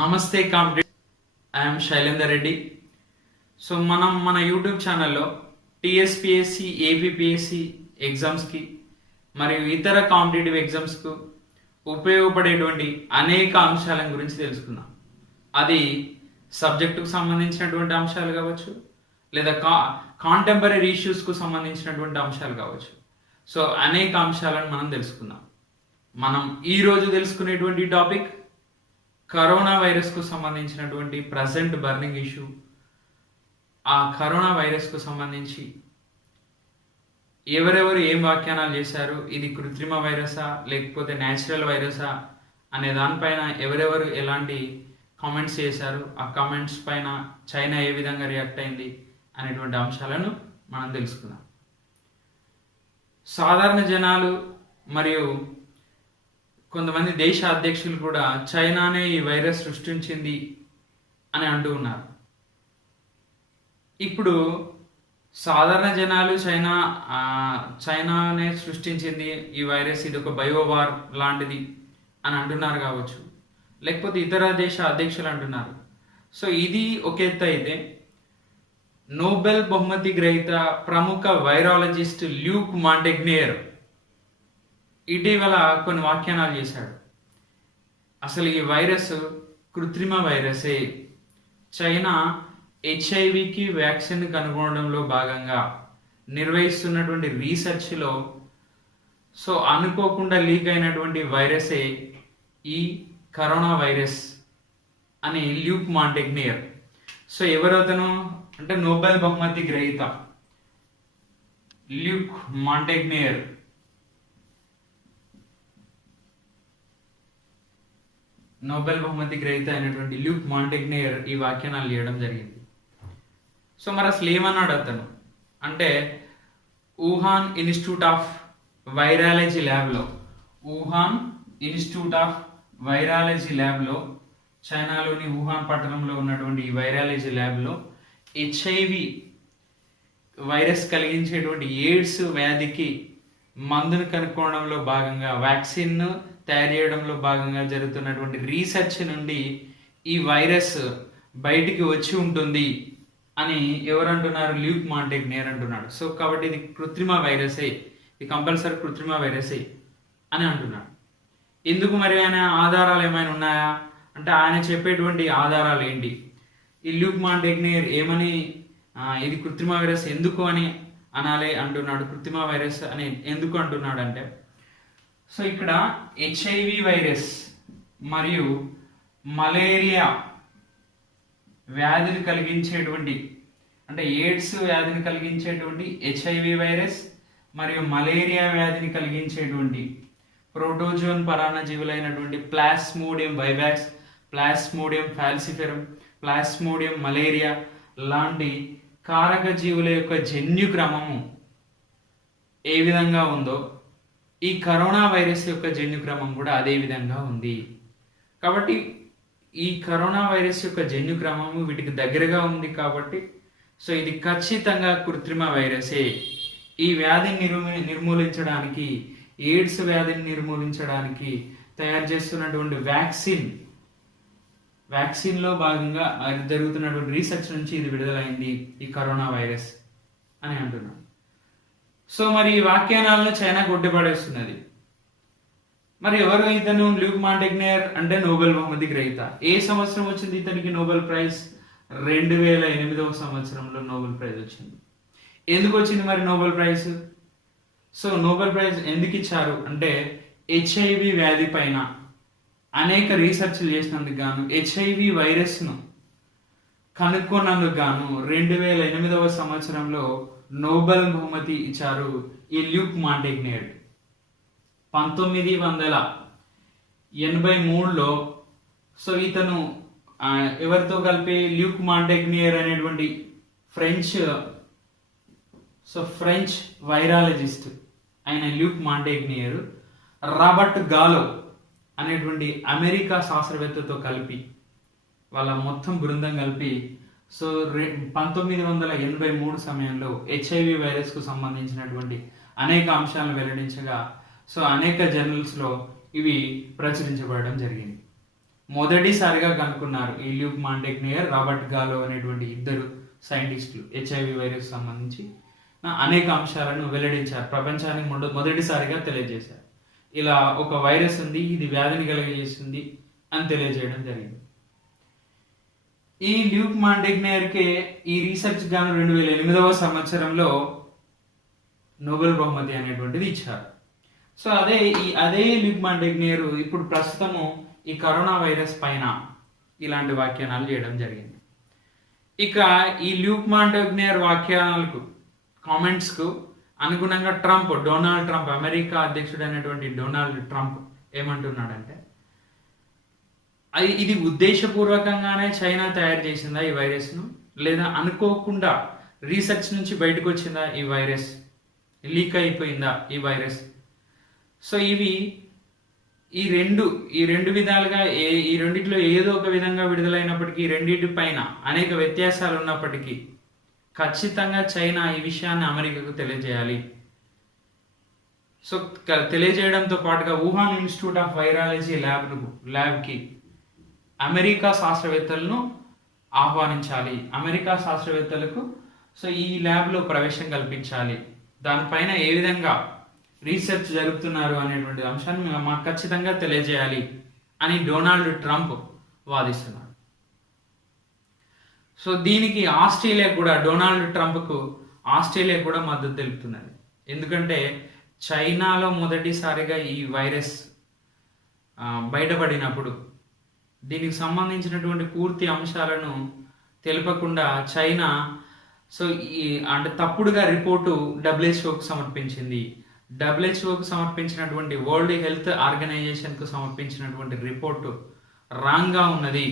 నమస్తే కాంపిటేట్, I'm Shailender Reddy. So మన YouTube ఛానల్లో టీఎస్పిఎస్సి, ఏపీపీఎస్సి ఎగ్జామ్స్కి మరియు ఇతర కాంపిటేటివ్ ఎగ్జామ్స్కు ఉపయోగపడేటువంటి అనేక అంశాల గురించి తెలుసుకుందాం. అది సబ్జెక్టుకు సంబంధించినటువంటి అంశాలు కావచ్చు, లేదా కాంటెంపరీ ఇష్యూస్కు సంబంధించినటువంటి అంశాలు కావచ్చు. సో అనేక అంశాలను మనం తెలుసుకుందాం. మనం ఈరోజు తెలుసుకునేటువంటి టాపిక్ కరోనా వైరస్కు సంబంధించినటువంటి ప్రజెంట్ బర్నింగ్ ఇష్యూ. ఆ కరోనా వైరస్కు సంబంధించి ఎవరెవరు ఏం వ్యాఖ్యానాలు చేశారు, ఇది కృత్రిమ వైరసా లేకపోతే న్యాచురల్ వైరసా అనే దానిపైన ఎవరెవరు ఎలాంటి కామెంట్స్ చేశారు, ఆ కామెంట్స్ పైన చైనా ఏ విధంగా రియాక్ట్ అయింది అనేటువంటి అంశాలను మనం తెలుసుకుందాం. సాధారణ జనాలు మరియు కొంతమంది దేశ అధ్యక్షులు కూడా చైనానే ఈ వైరస్ సృష్టించింది అని అంటూ ఉన్నారు. ఇప్పుడు సాధారణ జనాలు చైనానే సృష్టించింది ఈ వైరస్, ఇది ఒక బయోవార్ లాంటిది అని అంటున్నారు కావచ్చు, లేకపోతే ఇతర దేశ అధ్యక్షులు అంటున్నారు. సో ఇది ఒక ఎత్తు అయితే, నోబెల్ బహుమతి గ్రహీత ప్రముఖ వైరాలజిస్ట్ ల్యూక్ మాంటెగ్నియర్ ఇటీవల కొన్ని వ్యాఖ్యానాలు చేశాడు. అసలు ఈ వైరస్ కృత్రిమ వైరసే. చైనా హెచ్ఐవికి వ్యాక్సిన్ కనుగొనడంలో భాగంగా నిర్వహిస్తున్నటువంటి రీసెర్చ్లో అనుకోకుండా లీక్ అయినటువంటి వైరసే ఈ కరోనా వైరస్ అని ల్యూక్ మాంటెగ్నియర్. ఎవరతను అంటే నోబెల్ బహుమతి గ్రహీత ల్యూక్ మాంటెగ్నియర్. నోబెల్ బహుమతి గ్రహీత అయినటువంటి ల్యూక్ మాంటెగ్నియర్ ఈ వ్యాఖ్యానాలు చేయడం జరిగింది. మరి అసలు ఏమన్నాడు అతను అంటే, వుహాన్ ఇన్స్టిట్యూట్ ఆఫ్ వైరాలజీ ల్యాబ్లో చైనాలోని వుహాన్ పట్టణంలో ఉన్నటువంటి ఈ వైరాలజీ ల్యాబ్లో హెచ్ఐవి వైరస్ కలిగించేటువంటి ఎయిడ్స్ వ్యాధికి మందును కనుక్కోవడంలో భాగంగా, వ్యాక్సిన్ తయారు చేయడంలో భాగంగా జరుగుతున్నటువంటి రీసెర్చ్ నుండి ఈ వైరస్ బయటికి వచ్చి ఉంటుంది అని ఎవరు అంటున్నారు? ల్యూక్ మాంటెగ్నియర్ అంటున్నాడు. కాబట్టి ఇది కృత్రిమ వైరసే, ఇది కంపల్సరీ కృత్రిమ వైరసే అని అంటున్నాడు. ఎందుకు మరి ఆయన ఆధారాలు ఏమైనా ఉన్నాయా అంటే, ఆయన చెప్పేటువంటి ఆధారాలు ఏంటి? ఈ ల్యూక్ మాంటెగ్నియర్ ఏమని ఇది కృత్రిమ వైరస్ ఎందుకు అని అనాలి అంటున్నాడు? కృత్రిమ వైరస్ అని ఎందుకు అంటున్నాడు అంటే, ఇక్కడ హెచ్ఐవి వైరస్ మరియు మలేరియా వ్యాధిని కలిగించేటువంటి, అంటే ఎయిడ్స్ వ్యాధిని కలిగించేటువంటి హెచ్ఐవి వైరస్ మరియు మలేరియా వ్యాధిని కలిగించేటువంటి ప్రోటోజోన్ పరాన్నజీవులైనటువంటి plasmodium vivax, plasmodium falciparum, plasmodium malaria లాంటి కారక జీవుల యొక్క జన్యు క్రమము ఏ విధంగా ఉందో ఈ కరోనా వైరస్ యొక్క జన్యుక్రమం కూడా అదే విధంగా ఉంది. కాబట్టి ఈ కరోనా వైరస్ యొక్క జన్యుక్రమము వీటికి దగ్గరగా ఉంది. కాబట్టి ఇది ఖచ్చితంగా కృత్రిమ వైరసే. ఈ వ్యాధిని నిర్మూలించడానికి, ఎయిడ్స్ వ్యాధిని నిర్మూలించడానికి తయారు చేస్తున్నటువంటి వ్యాక్సిన్లో భాగంగా జరుగుతున్నటువంటి రీసెర్చ్ నుంచి ఇది విడుదలైంది ఈ కరోనా వైరస్ అని అంటున్నాను. మరి ఈ వ్యాఖ్యానాలను చైనా కొట్టిపడేస్తున్నది. మరి ఎవరు ఇతను? ల్యూక్ మాంటెగ్నియర్ అంటే నోబెల్ బహుమతి గ్రహీత. ఏ సంవత్సరం వచ్చింది ఇతనికి నోబెల్ ప్రైజ్? 2008వ సంవత్సరంలో నోబెల్ ప్రైజ్ వచ్చింది. ఎందుకు వచ్చింది మరి నోబెల్ ప్రైజ్? నోబెల్ ప్రైజ్ ఎందుకు ఇచ్చారు అంటే, హెచ్ఐవి వ్యాధి పైన అనేక రీసెర్చ్లు చేసినందుకు గాను, హెచ్ఐవి వైరస్ను కనుక్కున్నందుకు గాను 2008వ సంవత్సరంలో నోబెల్ బహుమతి ఇచ్చారు ఈ ల్యూక్ మాంటెగ్నియర్. 1983లో ఇతను ఎవరితో కలిపి, ల్యూక్ మాంటెగ్నియర్ అనేటువంటి ఫ్రెంచ్ వైరాలజిస్ట్ అయిన ల్యూక్ మాంటెగ్నియర్ రాబర్ట్ గాలో అనేటువంటి అమెరికా శాస్త్రవేత్తతో కలిపి, వాళ్ళ మొత్తం బృందం కలిపి 1983 సమయంలో హెచ్ఐవి వైరస్కు సంబంధించినటువంటి అనేక అంశాలను వెల్లడించగా అనేక జర్నల్స్లో ఇవి ప్రచురించబడడం జరిగింది. మొదటిసారిగా కనుక్కున్నారు ఈ ల్యూక్ మాంటెగ్నియర్, రాబర్ట్ గాలో అనేటువంటి ఇద్దరు సైంటిస్టులు హెచ్ఐవి వైరస్ సంబంధించి అనేక అంశాలను వెల్లడించారు, ప్రపంచానికి మొదటిసారిగా తెలియజేశారు. ఇలా ఒక వైరస్ ఉంది, ఇది వ్యాధిని కలిగజేస్తుంది అని తెలియజేయడం జరిగింది. ఈ ల్యూక్ మాంటెగ్నియర్కే ఈ రీసెర్చ్ గాను 2008వ సంవత్సరంలో నోబెల్ బహుమతి అనేటువంటిది ఇచ్చారు. సో అదే ల్యూక్ మాంటెగ్నియర్ ఇప్పుడు ప్రస్తుతము ఈ కరోనా వైరస్ పైన ఇలాంటి వ్యాఖ్యానాలు చేయడం జరిగింది. ఇక ఈ ల్యూక్ మాంటెగ్నియర్ వ్యాఖ్యానాలకు కామెంట్స్కు అనుగుణంగా డొనాల్డ్ ట్రంప్, అమెరికా అధ్యక్షుడు అయినటువంటి డొనాల్డ్ ట్రంప్ ఏమంటున్నాడంటే, ఇది ఉద్దేశపూర్వకంగానే చైనా తయారు చేసిందా ఈ వైరస్ను, లేదా అనుకోకుండా రీసెర్చ్ నుంచి బయటకు వచ్చిందా ఈ వైరస్, లీక్ అయిపోయిందా ఈ వైరస్. సో ఈ రెండు విధాలుగా ఈ రెండిట్లో ఏదో ఒక విధంగా విడుదలైనప్పటికీ రెండింటి పైన అనేక వ్యత్యాసాలు ఉన్నప్పటికీ ఖచ్చితంగా చైనా ఈ విషయాన్ని అమెరికాకు తెలియజేయాలి. సో తెలియజేయడంతో పాటుగా వుహాన్ ఇన్స్టిట్యూట్ ఆఫ్ వైరాలజీ ల్యాబ్కి అమెరికా శాస్త్రవేత్తలను ఆహ్వానించాలి, అమెరికా శాస్త్రవేత్తలకు సో ఈ ల్యాబ్లో ప్రవేశం కల్పించాలి, దానిపైన ఏ విధంగా రీసెర్చ్ జరుపుతున్నారు అనేటువంటి అంశాన్ని మాకు ఖచ్చితంగా తెలియజేయాలి అని డొనాల్డ్ ట్రంప్ వాదిస్తున్నాడు. సో దీనికి ఆస్ట్రేలియా కూడా, డొనాల్డ్ ట్రంప్కు ఆస్ట్రేలియా కూడా మద్దతు తెలుపుతున్నది. ఎందుకంటే చైనాలో మొదటిసారిగా ఈ వైరస్ బయటపడినప్పుడు దీనికి సంబంధించినటువంటి పూర్తి అంశాలను తెలపకుండా చైనా అంటే తప్పుడుగా రిపోర్టు డబ్ల్యూహెచ్ఓకు సమర్పించింది. డబ్ల్యూహెచ్ఓకు సమర్పించినటువంటి వరల్డ్ హెల్త్ ఆర్గనైజేషన్కు సమర్పించినటువంటి రిపోర్టు రాంగ్గా ఉన్నది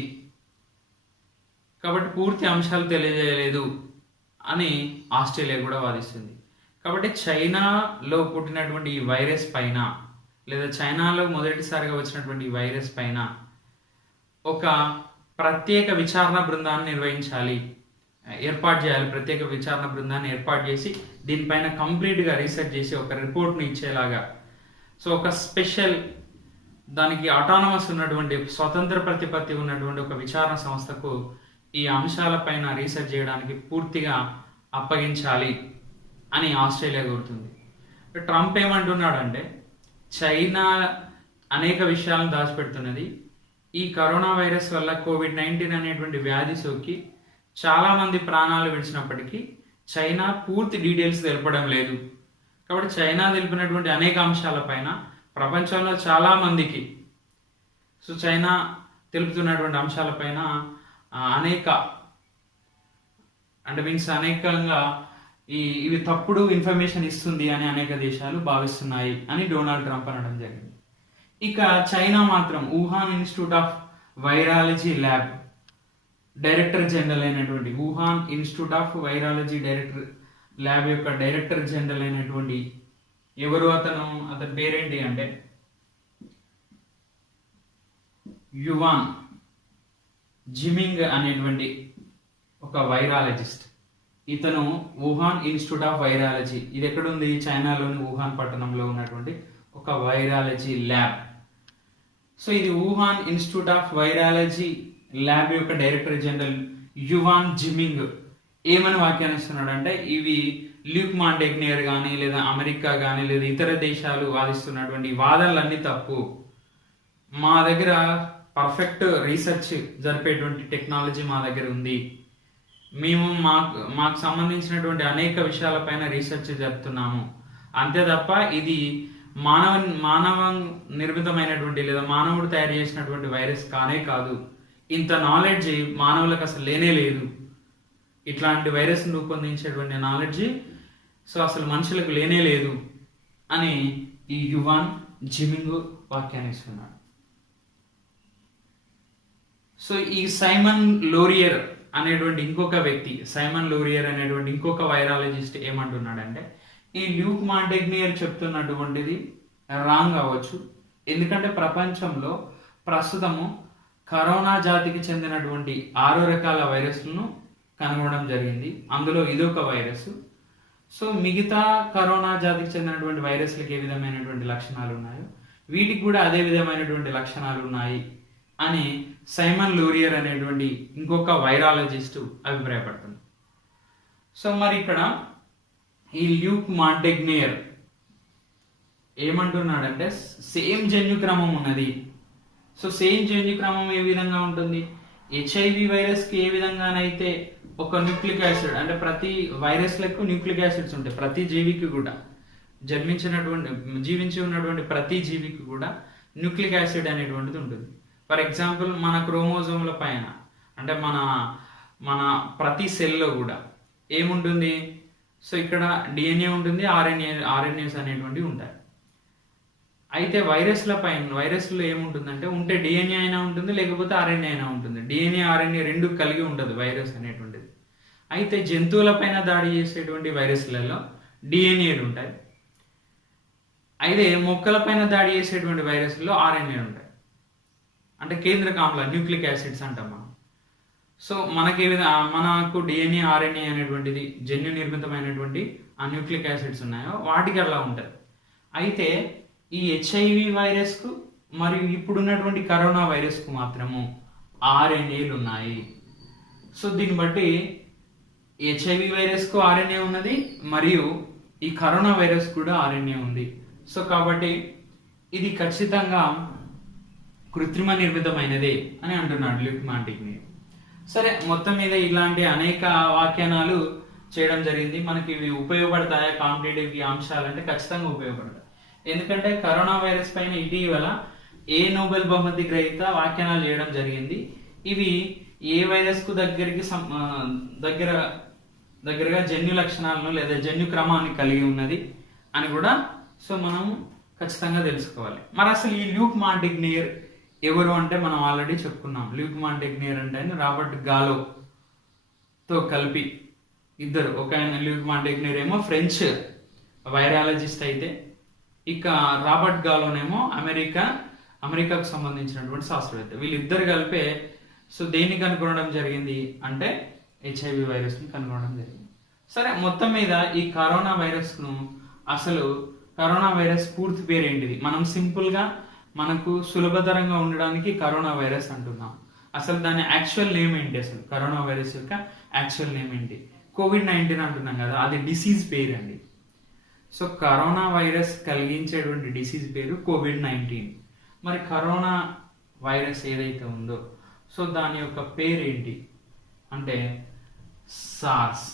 కాబట్టి పూర్తి అంశాలు తెలియజేయలేదు అని ఆస్ట్రేలియా కూడా వాదిస్తుంది. కాబట్టి చైనాలో పుట్టినటువంటి ఈ వైరస్ పైన, లేదా చైనాలో మొదటిసారిగా వచ్చినటువంటి ఈ వైరస్ పైన ఒక ప్రత్యేక విచారణ బృందాన్ని ఏర్పాటు చేయాలి. ప్రత్యేక విచారణ బృందాన్ని ఏర్పాటు చేసి దీనిపైన కంప్లీట్గా రీసెర్చ్ చేసి ఒక రిపోర్ట్ని ఇచ్చేలాగా, సో ఒక స్పెషల్ దానికి ఆటానమస్ ఉన్నటువంటి స్వతంత్ర ప్రతిపత్తి ఉన్నటువంటి ఒక విచారణ సంస్థకు ఈ అంశాలపైన రీసెర్చ్ చేయడానికి పూర్తిగా అప్పగించాలి అని ఆస్ట్రేలియా కోరుతుంది. ట్రంప్ ఏమంటున్నాడంటే, చైనా అనేక విషయాలను దాచిపెడుతున్నది. ఈ కరోనా వైరస్ వల్ల కోవిడ్-19 అనేటువంటి వ్యాధి సోకి చాలామంది ప్రాణాలు విడిచినప్పటికీ చైనా పూర్తి డీటెయిల్స్ తెలపడం లేదు. కాబట్టి చైనా తెలిపినటువంటి అనేక అంశాలపైన ప్రపంచంలో చాలామందికి చైనా తెలుపుతున్నటువంటి అంశాలపైన అనేకంగా ఇవి తప్పుడు ఇన్ఫర్మేషన్ ఇస్తుంది అని అనేక దేశాలు భావిస్తున్నాయి అని డొనాల్డ్ ట్రంప్ అనడం జరిగింది. ఇక చైనా మాత్రం Wuhan Institute of Virology lab director general అయినటువంటి Wuhan Institute of Virology lab యొక్క డైరెక్టర్ జనరల్ అయినటువంటి అతని పేరేంటి అంటే యువాన్ జిమింగ్ అనేటువంటి ఒక వైరాలజిస్ట్. ఇతను వుహాన్ ఇన్స్టిట్యూట్ ఆఫ్ వైరాలజీ, ఇది ఎక్కడుంది, చైనాలోని వుహాన్ పట్టణంలో ఉన్నటువంటి ఒక వైరాలజీ ల్యాబ్. సో ఇది Wuhan Institute of Virology lab యొక్క డైరెక్టర్ జనరల్ యువాన్ జిమింగ్ ఏమని వ్యాఖ్యానిస్తున్నాడు అంటే, ఇవి ల్యూక్ మాంటెగ్నియర్ కానీ లేదా అమెరికా కానీ లేదా ఇతర దేశాలు వాదిస్తున్నటువంటి వాదనలన్నీ తప్పు. మా దగ్గర పర్ఫెక్ట్ రీసెర్చ్ జరిపేటువంటి టెక్నాలజీ మా దగ్గర ఉంది. మేము మాకు సంబంధించినటువంటి అనేక విషయాలపైన రీసెర్చ్ జరుపుతున్నాము. అంతే తప్ప ఇది మానవ నిర్మితమైనటువంటి లేదా మానవుడు తయారు చేసినటువంటి వైరస్ కానే కాదు. ఇంత నాలెడ్జ్ మానవులకు అసలు లేనే లేదు. ఇట్లాంటి వైరస్ రూపొందించేటువంటి నాలెడ్జ్ అసలు మనుషులకు లేనే లేదు అని ఈ యువాన్ జిమింగ్ వ్యాఖ్యానిస్తున్నాడు. సో ఈ సైమన్ లోరియర్ అనేటువంటి ఇంకొక వైరాలజిస్ట్ ఏమంటున్నాడంటే, ఈ ల్యూక్ మాంటెగ్నియర్ చెప్తున్నటువంటిది రాంగ్ అవ్వచ్చు. ఎందుకంటే ప్రపంచంలో ప్రస్తుతము కరోనా జాతికి చెందినటువంటి 6 రకాల వైరస్లను కనుగొనడం జరిగింది. అందులో ఇదొక వైరస్. సో మిగతా కరోనా జాతికి చెందినటువంటి వైరస్లకు ఏ విధమైనటువంటి లక్షణాలు ఉన్నాయో వీటికి కూడా అదే విధమైనటువంటి లక్షణాలు ఉన్నాయి అని సైమన్ లూరియర్ అనేటువంటి ఇంకొక వైరాలజిస్ట్ అభిప్రాయపడుతుంది. సో మరి ఇక్కడ ఈ ల్యూక్ మాంటెగ్నియర్ ఏమంటున్నాడంటే సేమ్ జన్యుక్రమం ఉన్నది. సో సేమ్ జన్యుక్రమం ఏ విధంగా ఉంటుంది? హెచ్ఐవి వైరస్కి ఏ విధంగానైతే ఒక న్యూక్లిక్ యాసిడ్, అంటే ప్రతి వైరస్లకు న్యూక్లిక్ యాసిడ్స్ ఉంటాయి, ప్రతి జీవికి కూడా జీవించి ఉన్నటువంటి ప్రతి జీవికి కూడా న్యూక్లిక్ యాసిడ్ అనేటువంటిది ఉంటుంది. ఫర్ ఎగ్జాంపుల్ మన క్రోమోజోమ్ల పైన, అంటే మన ప్రతి సెల్లో కూడా ఏముంటుంది? సో ఇక్కడ డిఎన్ఏ ఉంటుంది, ఆర్ఎన్ఏస్ అనేటువంటివి ఉంటాయి. అయితే వైరస్లో ఏముంటుందంటే ఉంటే డిఎన్ఏ అయినా ఉంటుంది, లేకపోతే ఆర్ఎన్ఏ అయినా ఉంటుంది. డిఎన్ఏ ఆర్ఎన్ఏ రెండు కలిగి ఉండదు వైరస్ అనేటువంటిది. అయితే జంతువుల పైన దాడి చేసేటువంటి వైరస్లలో డిఎన్ఏలు ఉంటాయి. అయితే మొక్కల పైన దాడి చేసేటువంటి వైరస్లో ఆర్ఎన్ఏలు ఉంటాయి, అంటే కేంద్రక ఆమ్లాలు, న్యూక్లిక్ యాసిడ్స్ అంటాం మనం. సో మనకు డిఎన్ఏ ఆర్ఎన్ఏ అనేటువంటిది జన్యు నిర్మితమైనటువంటి ఆ న్యూక్లిక్ యాసిడ్స్ ఉన్నాయో వాటికి అలా ఉంటుంది. అయితే ఈ హెచ్ఐవి వైరస్కు మరియు ఇప్పుడున్నటువంటి కరోనా వైరస్కు మాత్రము ఆర్ఎన్ఏలు ఉన్నాయి. సో దీన్ని బట్టి హెచ్ఐవి వైరస్కు ఆర్ఎన్ఏ ఉన్నది మరియు ఈ కరోనా వైరస్ కూడా ఆర్ఎన్ఏ ఉంది. సో కాబట్టి ఇది ఖచ్చితంగా కృత్రిమ నిర్మితమైనదే అని అంటున్నాడు ల్యూక్ మాంటెగ్నియర్. సరే, మొత్తం మీద ఇలాంటి అనేక వ్యాఖ్యానాలు చేయడం జరిగింది. మనకి ఇవి ఉపయోగపడతాయా కాంపిటేటివ్ ఈ అంశాలంటే ఖచ్చితంగా ఉపయోగపడతాయి. ఎందుకంటే కరోనా వైరస్ పైన ఇటీవల ఏ నోబెల్ బహుమతి గ్రహీత వ్యాఖ్యానాలు చేయడం జరిగింది. ఇవి ఏ వైరస్ కు దగ్గరగా జన్యు లక్షణాలను లేదా జన్యు క్రమాన్ని కలిగి ఉన్నది అని కూడా సో మనం ఖచ్చితంగా తెలుసుకోవాలి. మరి అసలు ఈ ల్యూక్ మాంటెగ్నియర్ ఎవరు అంటే మనం ఆల్రెడీ చెప్పుకున్నాం. ల్యూక్ మాంటెగ్నియర్ అంటే రాబర్ట్ గాలోతో కలిపి ఇద్దరు, ఒక ఆయన ల్యూక్ మాంటెగ్నియర్ ఏమో ఫ్రెంచ్ వైరాలజిస్ట్ అయితే, ఇక రాబర్ట్ గాలోనేమో అమెరికాకు సంబంధించినటువంటి శాస్త్రవేత్త. వీళ్ళిద్దరు కలిపే సో దేన్ని కనుగొనడం జరిగింది అంటే హెచ్ఐవి వైరస్ని కనుగొనడం జరిగింది. సరే, మొత్తం మీద ఈ కరోనా వైరస్ను అసలు కరోనా వైరస్ పూర్తి పేరు ఏంటిది? మనం సింపుల్గా మనకు సులభతరంగా ఉండడానికి కరోనా వైరస్ అంటున్నాం. అసలు దాని యాక్చువల్ నేమ్ ఏంటి? అసలు కరోనా వైరస్ యొక్క యాక్చువల్ నేమ్ ఏంటి? కోవిడ్-19 అంటున్నాం కదా, అది డిసీజ్ పేరు అండి. సో కరోనా వైరస్ కలిగించేటువంటి డిసీజ్ పేరు కోవిడ్-19. మరి కరోనా వైరస్ ఏదైతే ఉందో సో దాని యొక్క పేరు ఏంటి అంటే సార్స్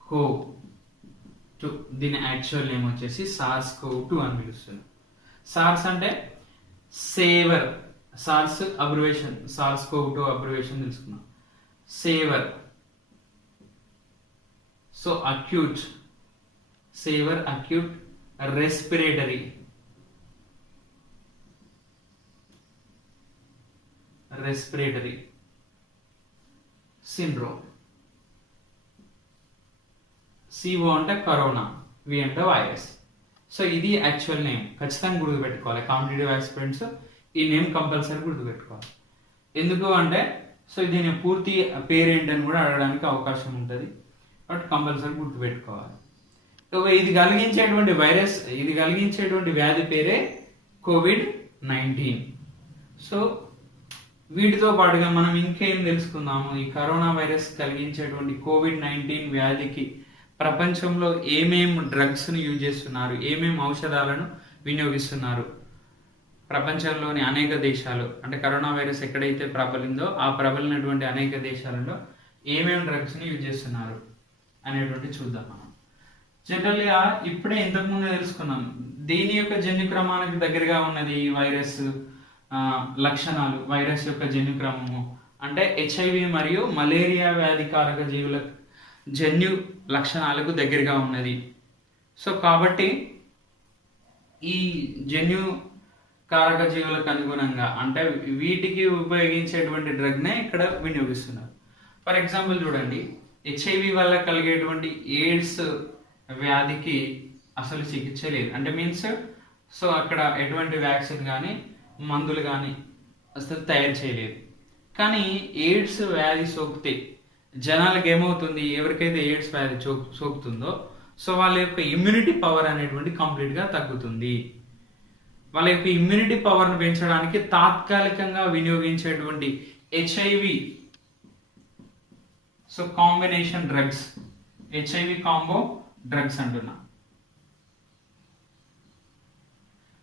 CoV-2. దీని యాక్చువల్ నేమ్ వచ్చేసి SARS-CoV-2 అని పిలుస్తుంది. సార్స్ అంటే severe, SARS abbreviation, SARS-CoV-2 abbreviation తెలుసుకున్నాం. Severe, so acute respiratory syndrome. CO అంటే కరోనా, V అంటే వైరస్. సో ఇది యాక్చువల్ నేమ్. ఖచ్చితంగా గుర్తుపెట్టుకోవాలి. కాంపిటేటివ్ ఆస్పిరెంట్స్ ఈ నేమ్ కంపల్సరీ గుర్తుపెట్టుకోవాలి. ఎందుకు అంటే సో దీని పూర్తి పేరేంటని కూడా అడగడానికి అవకాశం ఉంటుంది, బట్ కంపల్సరీ గుర్తుపెట్టుకోవాలి. ఇది కలిగించేటువంటి వ్యాధి పేరే కోవిడ్-19. సో వీటితో పాటుగా మనం ఇంకేం తెలుసుకుందాము? ఈ కరోనా వైరస్ కలిగించేటువంటి కోవిడ్-19 వ్యాధికి ప్రపంచంలో ఏమేం డ్రగ్స్ను యూజ్ చేస్తున్నారు, ఏమేం ఔషధాలను వినియోగిస్తున్నారు, ప్రపంచంలోని అనేక దేశాలు, అంటే కరోనా వైరస్ ఎక్కడైతే ప్రబలిందో ఆ ప్రబలినటువంటి అనేక దేశాలలో ఏమేం డ్రగ్స్ని యూజ్ చేస్తున్నారు అనేటువంటి చూద్దాం. మనం జనరల్గా ఇప్పుడే ఇంతకుముందు తెలుసుకున్నాం దీని యొక్క జన్యుక్రమానికి దగ్గరగా ఉన్నది వైరస్ లక్షణాలు, వైరస్ యొక్క జన్యుక్రమము అంటే హెచ్ఐవి మరియు మలేరియా వ్యాధికారక జీవుల జన్యు లక్షణాలకు దగ్గరగా ఉన్నది. సో కాబట్టి ఈ జన్యు కారక జీవులకు అనుగుణంగా అంటే వీటికి ఉపయోగించేటువంటి డ్రగ్నే ఇక్కడ వినియోగిస్తున్నారు. ఫర్ ఎగ్జాంపుల్ చూడండి, హెచ్ఐవి వల్ల కలిగేటువంటి ఎయిడ్స్ వ్యాధికి అసలు చికిత్స లేదు, అంటే మీన్స్ సో అక్కడ ఎటువంటి వ్యాక్సిన్ కానీ మందులు కానీ అసలు తయారు చేయలేదు. కానీ ఎయిడ్స్ వ్యాధి సోకితే జనాలకు ఏమవుతుంది? ఎవరికైతే ఎయిడ్స్ వ్యాధి సోకుతుందో సో వాళ్ళ యొక్క ఇమ్యూనిటీ పవర్ అనేటువంటి కంప్లీట్గా తగ్గుతుంది. వాళ్ళ యొక్క ఇమ్యూనిటీ పవర్ను పెంచడానికి తాత్కాలికంగా వినియోగించేటువంటి HIV, so combination drugs, HIV combo drugs అంటున్నా,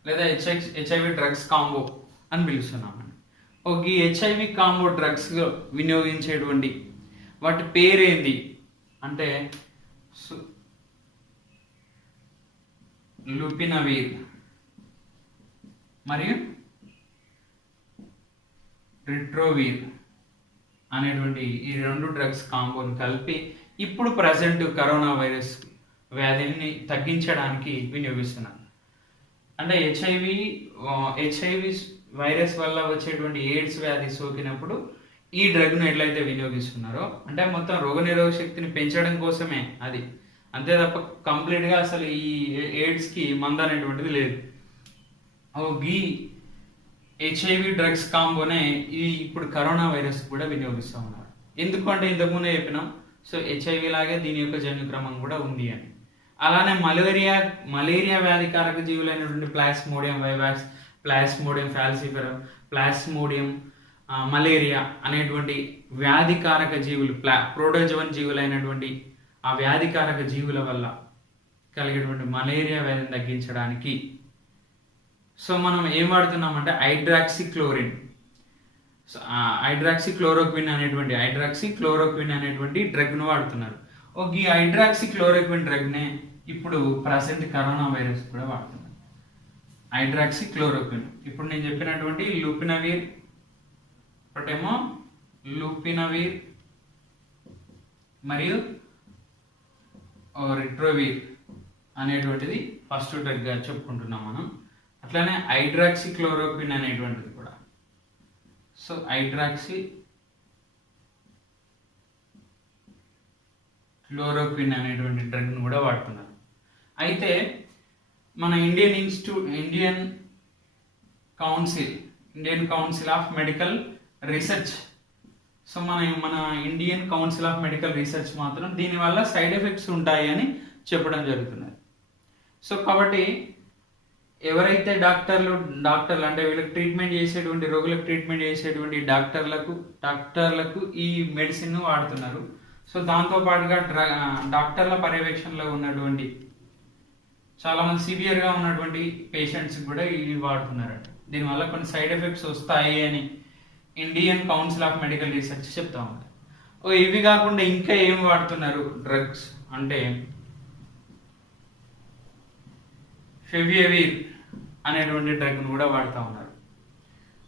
లేదా హెచ్ఐవి డ్రగ్స్ కాంబో అని పిలుస్తున్నామండి. ఈ హెచ్ఐవి కాంబో డ్రగ్స్ వినియోగించేటువంటి వాటి పేరేంది అంటే లూపినవీర్ మరియు రిట్రోవీర్ అనేటువంటి ఈ రెండు డ్రగ్స్ కాంబోని కలిపి ఇప్పుడు ప్రజెంట్ కరోనా వైరస్ వ్యాధిని తగ్గించడానికి వినియోగిస్తున్నారు. అంటే హెచ్ఐవి వైరస్ వల్ల వచ్చేటువంటి ఎయిడ్స్ వ్యాధి సోకినప్పుడు ఈ డ్రగ్ను ఎట్లయితే వినియోగిస్తున్నారో, అంటే మొత్తం రోగనిరోధక శక్తిని పెంచడం కోసమే అది, అంతే తప్ప కంప్లీట్గా అసలు ఈ ఎయిడ్స్కి మందు అనేటువంటిది లేదు. ఈ హెచ్ఐవి డ్రగ్స్ కాంబోనే ఈ ఇప్పుడు కరోనా వైరస్ కూడా వినియోగిస్తూ ఉన్నారు. ఎందుకంటే ఇంతకుముందే చెప్పినాం, సో హెచ్ఐవి లాగే దీని యొక్క జన్యుక్రమం కూడా ఉంది అని. అలానే మలేరియా వ్యాధికారక జీవులైనటువంటి plasmodium vivax, plasmodium falciparum, plasmodium malaria అనేటువంటి వ్యాధికారక జీవులు, ప్రోటోజోవన్ జీవులైనటువంటి ఆ వ్యాధికారక జీవుల వల్ల కలిగేటువంటి మలేరియా వ్యాధిని తగ్గించడానికి సో మనం ఏం వాడుతున్నామంటే హైడ్రాక్సిక్లోరిన్, హైడ్రాక్సిక్లోరోక్విన్ అనేటువంటి డ్రగ్ను వాడుతున్నారు. ఈ హైడ్రాక్సిక్లోరోక్విన్ డ్రగ్నే ఇప్పుడు ప్రజెంట్ కరోనా వైరస్ కూడా వాడుతున్నారు. హైడ్రాక్సిక్లోరోక్విన్ ఇప్పుడు నేను చెప్పినటువంటి లూపినవీర్, ఒకటేమో లూపినవీర్ మరియు రిట్రోవీర్ అనేటువంటిది ఫస్ట్ డ్రగ్గా చెప్పుకుంటున్నాం మనం. అట్లానే హైడ్రాక్సిక్లోరోక్విన్ అనేటువంటిది కూడా, సో హైడ్రాక్సిక్లోరోక్విన్ అనేటువంటి డ్రగ్ను కూడా వాడుతున్నారు. అయితే మన Indian Council of Medical Research, so మన Indian Council of Medical Research మాత్రం దీనివల్ల సైడ్ ఎఫెక్ట్స్ ఉంటాయి అని చెప్పడం జరుగుతున్నది. సో కాబట్టి ఎవరైతే డాక్టర్లు అంటే వీళ్ళకి ట్రీట్మెంట్ చేసేటువంటి రోగులకు ట్రీట్మెంట్ చేసేటువంటి డాక్టర్లకు ఈ మెడిసిన్ వాడుతున్నారు. సో దాంతో పాటుగా డాక్టర్ల పర్యవేక్షణలో ఉన్నటువంటి చాలా మంది సివియర్గా ఉన్నటువంటి పేషెంట్స్ కూడా ఇవి వాడుతున్నారంట. దీనివల్ల కొన్ని సైడ్ ఎఫెక్ట్స్ వస్తాయి అని Indian Council of Medical research చెప్తా ఉంది. ఇవి కాకుండా ఇంకా ఏం వాడుతున్నారు డ్రగ్స్ అంటే ఫెవియవీర్ అనేటువంటి డ్రగ్ను కూడా వాడుతూ ఉన్నారు.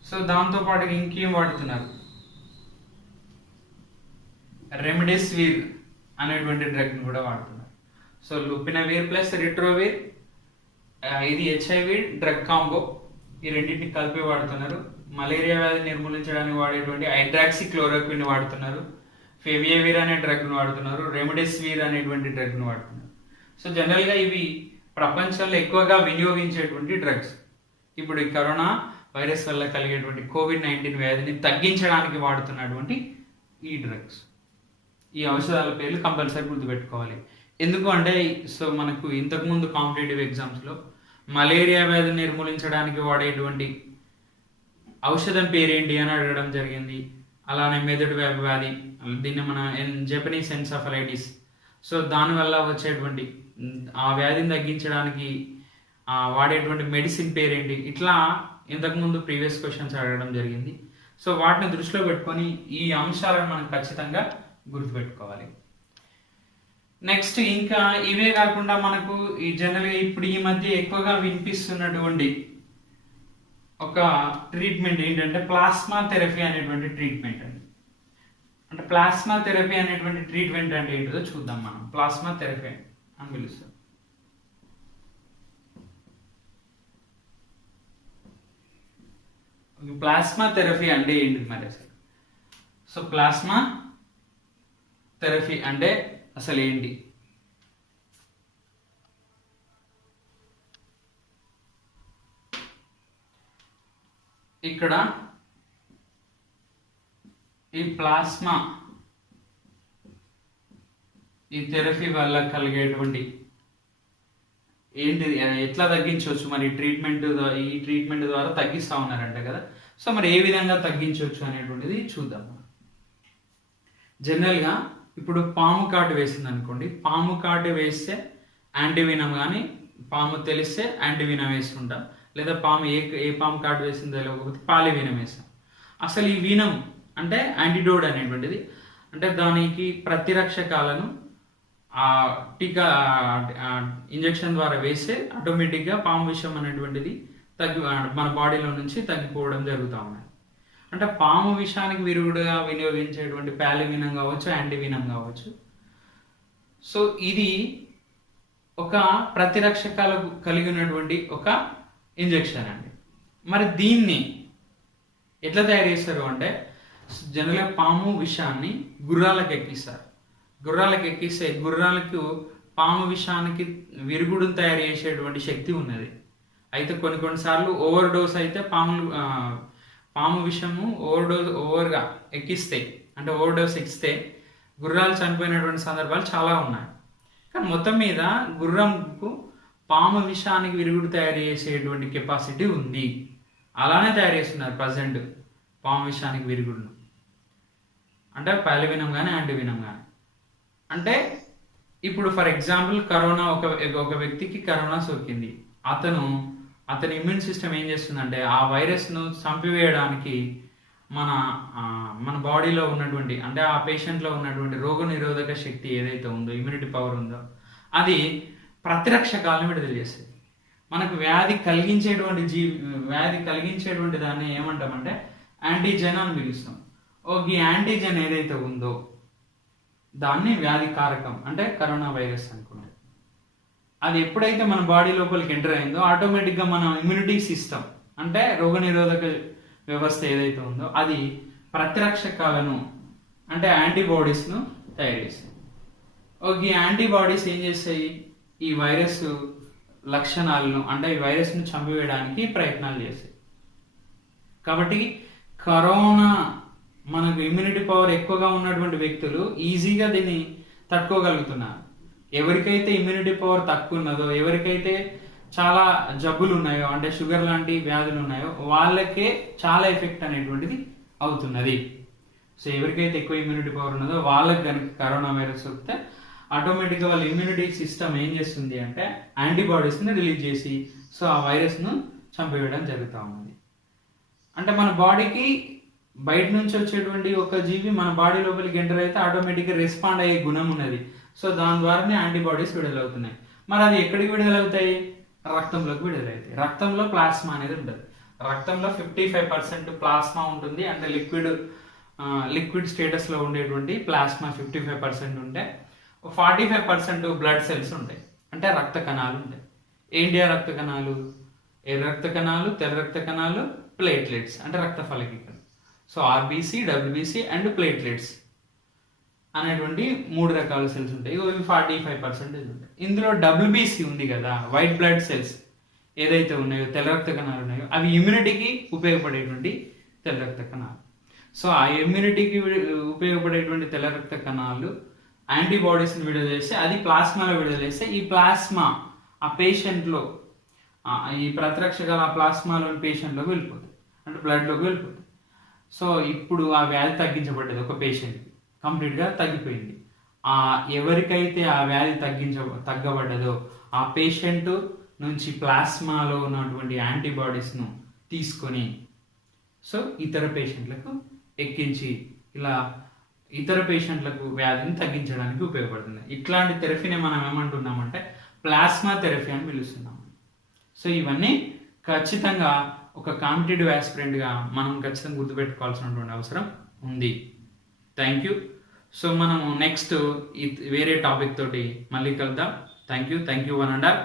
సో దాంతోపాటు ఇంకేం వాడుతున్నారు, రెమిడెసివిర్ అనేటువంటి డ్రగ్ను కూడా వాడుతున్నారు. సో లూపినవీర్ ప్లస్ రిట్రోవీర్, ఇది హెచ్ఐవి డ్రగ్ కాంబో, ఈ రెండింటిని కలిపి వాడుతున్నారు. మలేరియా వ్యాధి నిర్మూలించడానికి వాడేటువంటి హైడ్రాక్సిక్లోరోక్విన్ వాడుతున్నారు, ఫెవియవీర్ అనే డ్రగ్ను వాడుతున్నారు, రెమిడెసివిర్ అనేటువంటి డ్రగ్ను వాడుతున్నారు. సో జనరల్గా ఇవి ప్రపంచంలో ఎక్కువగా వినియోగించేటువంటి డ్రగ్స్. ఇప్పుడు ఈ కరోనా వైరస్ వల్ల కలిగేటువంటి కోవిడ్-19 వ్యాధిని తగ్గించడానికి వాడుతున్నటువంటి ఈ డ్రగ్స్, ఈ ఔషధాల పేర్లు కంపల్సరీ గుర్తుపెట్టుకోవాలి. ఎందుకు అంటే సో మనకు ఇంతకుముందు కాంపిటేటివ్ ఎగ్జామ్స్లో మలేరియా వ్యాధిని నిర్మూలించడానికి వాడేటువంటి ఔషధం పేరేంటి అని అడగడం జరిగింది. అలానే మెదడు వ్యాధి, దీన్ని మన జపనీస్ ఎన్సెఫలైటిస్, సో దానివల్ల వచ్చేటువంటి ఆ వ్యాధిని తగ్గించడానికి వాడేటువంటి మెడిసిన్ పేరేంటి, ఇట్లా ఇంతకుముందు ప్రీవియస్ క్వశ్చన్స్ అడగడం జరిగింది. సో వాటిని దృష్టిలో పెట్టుకొని ఈ అంశాలను మనం ఖచ్చితంగా గుర్తుపెట్టుకోవాలి. నెక్స్ట్ ఇంకా ఇవే కాకుండా మనకు ఈ జనరల్గా ఇప్పుడు ఈ మధ్య ఎక్కువగా వినిపిస్తున్నటువంటి ఒక ట్రీట్మెంట్ ఏంటంటే ప్లాస్మా థెరపీ అనేటువంటి ట్రీట్మెంట్ అండి. అంటే ప్లాస్మా థెరపీ అనేటువంటి ట్రీట్మెంట్ అంటే ఏంటో చూద్దాం మనం. ప్లాస్మా థెరపీ అని పిలుస్తాం. ప్లాస్మా థెరపీ అంటే ఏంటి మరి అసలు? సో ప్లాస్మా థెరపీ అంటే అసలు ఏంటి? ఇక్కడ ఈ ప్లాస్మా ఈ థెరపీ వల్ల కలిగేటువంటి ఏంటి ఎట్లా తగ్గించవచ్చు మరి ఈ ట్రీట్మెంట్ ద్వారా తగ్గిస్తా ఉన్నారంట కదా. సో మరి ఏ విధంగా తగ్గించవచ్చు అనేటువంటిది చూద్దాం. జనరల్గా ఇప్పుడు పాము కాటు వేసింది అనుకోండి, పాము కాటు వేస్తే యాంటీవీనం కానీ, పాము తెలిస్తే యాంటీవీనం వేస్తుంటాం, లేదా పాము ఏ పాము కాటు వేసిందో తెలియకపోతే పాలివీనం వేస్తాం. అసలు ఈ వీనం అంటే యాంటీడోట్ అనేటువంటిది, అంటే దానికి ప్రతిరక్షకాలను టీకా ఇంజెక్షన్ ద్వారా వేస్తే ఆటోమేటిక్గా పాము విషం అనేటువంటిది మన బాడీలో నుంచి తగ్గిపోవడం జరుగుతూ ఉన్నది. అంటే పాము విషానికి విరుగుడుగా వినియోగించేటువంటి పాలివీనం కావచ్చు, యాంటీవీనం కావచ్చు. సో ఇది ఒక ప్రతిరక్షకాలు కలిగి ఉన్నటువంటి ఒక ఇంజెక్షన్ అండి. మరి దీన్ని ఎట్లా తయారు చేస్తారు అంటే, జనరల్గా పాము విషాన్ని గుర్రాలకు ఎక్కిస్తారు. గుర్రాలకు ఎక్కిస్తే గుర్రాలకు పాము విషానికి విరుగుడును తయారు చేసేటువంటి శక్తి ఉన్నది. అయితే కొన్నిసార్లు ఓవర్ డోస్ అయితే పాము విషము ఓవర్గా ఎక్కిస్తే, అంటే ఓవర్ డోస్ ఎక్కిస్తే గుర్రాలు చనిపోయినటువంటి సందర్భాలు చాలా ఉన్నాయి. కానీ మొత్తం మీద గుర్రంకు పాము విషానికి విరుగుడు తయారు చేసేటువంటి కెపాసిటీ ఉంది. అలానే తయారు చేస్తున్నారు ప్రజెంట్ పాము విషానికి విరుగుడును, అంటే పాలివీనం కానీ యాంటీవీనం కానీ. అంటే ఇప్పుడు ఫర్ ఎగ్జాంపుల్ కరోనా, ఒక వ్యక్తికి కరోనా సోకింది, అతని ఇమ్యూన్ సిస్టమ్ ఏం చేస్తుందంటే ఆ వైరస్ను చంపివేయడానికి మన బాడీలో ఉన్నటువంటి, అంటే ఆ పేషెంట్లో ఉన్నటువంటి రోగ నిరోధక శక్తి ఏదైతే ఉందో, ఇమ్యూనిటీ పవర్ ఉందో, అది ప్రతిరక్షకాలను విడుదల చేస్తుంది. మనకు వ్యాధి కలిగించేటువంటి దాన్ని ఏమంటామంటే యాంటీజెన్ అని పిలుస్తాం. ఈ యాంటీజెన్ ఏదైతే ఉందో దాన్ని వ్యాధి కారకం, అంటే కరోనా వైరస్ అనుకోండి. అది ఎప్పుడైతే మన బాడీ లోపలికి ఎంటర్ అయిందో ఆటోమేటిక్గా మన ఇమ్యూనిటీ సిస్టమ్, అంటే రోగనిరోధక వ్యవస్థ ఏదైతే ఉందో అది ప్రతిరక్షకాలను, అంటే యాంటీబాడీస్ను తయారు చేస్తాయి. ఈ యాంటీబాడీస్ ఏం చేస్తాయి, ఈ వైరస్ లక్షణాలను, అంటే ఈ వైరస్ను చంపివేయడానికి ప్రయత్నాలు చేస్తాయి. కాబట్టి కరోనా మనకు ఇమ్యూనిటీ పవర్ ఎక్కువగా ఉన్నటువంటి వ్యక్తులు ఈజీగా దీన్ని తట్టుకోగలుగుతున్నారు. ఎవరికైతే ఇమ్యూనిటీ పవర్ తక్కువ ఉన్నదో, ఎవరికైతే చాలా జబ్బులు ఉన్నాయో, అంటే షుగర్ లాంటి వ్యాధులు ఉన్నాయో, వాళ్ళకే చాలా ఎఫెక్ట్ అనేటువంటిది అవుతున్నది. సో ఎవరికైతే ఎక్కువ ఇమ్యూనిటీ పవర్ ఉన్నదో వాళ్ళకి కనుక కరోనా వైరస్ వస్తే ఆటోమేటిక్గా వాళ్ళ ఇమ్యూనిటీ సిస్టమ్ ఏం చేస్తుంది అంటే యాంటీబాడీస్ని రిలీజ్ చేసి సో ఆ వైరస్ను చంపేయడం జరుగుతూ ఉన్నది. అంటే మన బాడీకి బయట నుంచి వచ్చేటువంటి ఒక జీవి మన బాడీ లోపలికి ఎంటర్ అయితే ఆటోమేటిక్గా రెస్పాండ్ అయ్యే గుణం ఉన్నది. సో దాని ద్వారానే యాంటీబాడీస్ విడుదలవుతున్నాయి. మరి అది ఎక్కడికి విడుదలవుతాయి? రక్తంలోకి విడుదలవుతాయి. రక్తంలో ప్లాస్మా అనేది ఉంటుంది. రక్తంలో 55% ప్లాస్మా ఉంటుంది, అంటే లిక్విడ్ స్టేటస్లో ఉండేటువంటి ప్లాస్మా 55% ఉంటే 45% బ్లడ్ సెల్స్ ఉంటాయి, అంటే రక్త కణాలు ఉంటాయి. ఏంటి ఆ రక్త కణాలు? ఎర్ర రక్త కణాలు, తెల్ల రక్త కణాలు, ప్లేట్లెట్స్ అంటే రక్త ఫలకికలు. So RBC, WBC and platelets అనేటువంటి 3 రకాల సెల్స్ ఉంటాయి. ఇవి 45% ఉంటాయి. ఇందులో డబ్ల్యూబీసీ ఉంది కదా, వైట్ బ్లడ్ సెల్స్ ఏదైతే ఉన్నాయో, తెల్ల రక్త కణాలు ఉన్నాయో, అవి ఇమ్యూనిటీకి ఉపయోగపడేటువంటి తెల్ల రక్త కణాలు. సో ఆ ఇమ్యూనిటీకి ఉపయోగపడేటువంటి తెల్ల రక్త కణాలు యాంటీబాడీస్ని విడుదల చేస్తే, అది ప్లాస్మాలో విడుదల చేస్తే, ఈ ప్లాస్మా ఆ పేషెంట్లో, ఈ ప్రతిరక్షకాలు ఆ ప్లాస్మాలోని పేషెంట్లోకి వెళ్ళిపోతాయి, అంటే బ్లడ్లోకి వెళ్ళిపోతాయి. సో ఇప్పుడు ఆ వ్యాధి తగ్గించబడ్డది, ఒక పేషెంట్కి కంప్లీట్గా తగ్గిపోయింది. ఎవరికైతే ఆ వ్యాధి తగ్గబడ్డదో ఆ పేషెంట్ నుంచి ప్లాస్మాలో ఉన్నటువంటి యాంటీబాడీస్ను తీసుకొని సో ఇతర పేషెంట్లకు ఎక్కించి ఇలా ఇతర పేషెంట్లకు వ్యాధిని తగ్గించడానికి ఉపయోగపడుతుంది. ఇట్లాంటి థెరపీని మనం ఏమంటున్నామంటే ప్లాస్మా థెరపీ అని పిలుస్తున్నాం. సో ఇవన్నీ ఖచ్చితంగా ఒక కాంపిటేటివ్ ఆస్పిరెంట్గా మనం ఖచ్చితంగా గుర్తుపెట్టుకోవాల్సినటువంటి అవసరం ఉంది. Thank you. సో మనం నెక్స్ట్ వేరే టాపిక్ తోటి మళ్ళీ కలుద్దాం. Thank you. One and all.